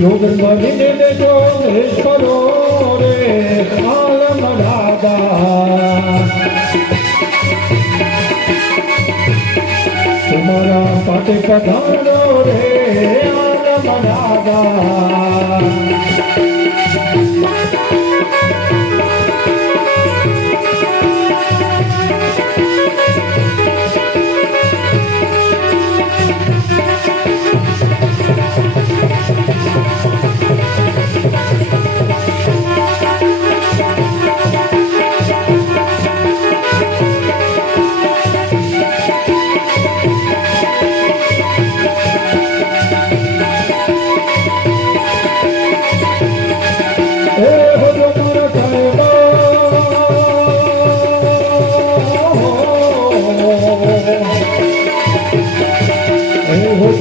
જોગન બનીને દેજો કરો રે આલમ રાજા તમારા પાટે પધારો રે આલમ રાજા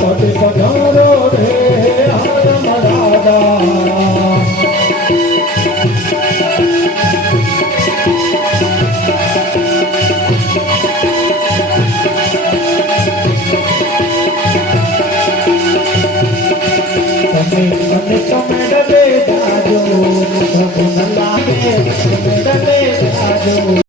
पद पधारो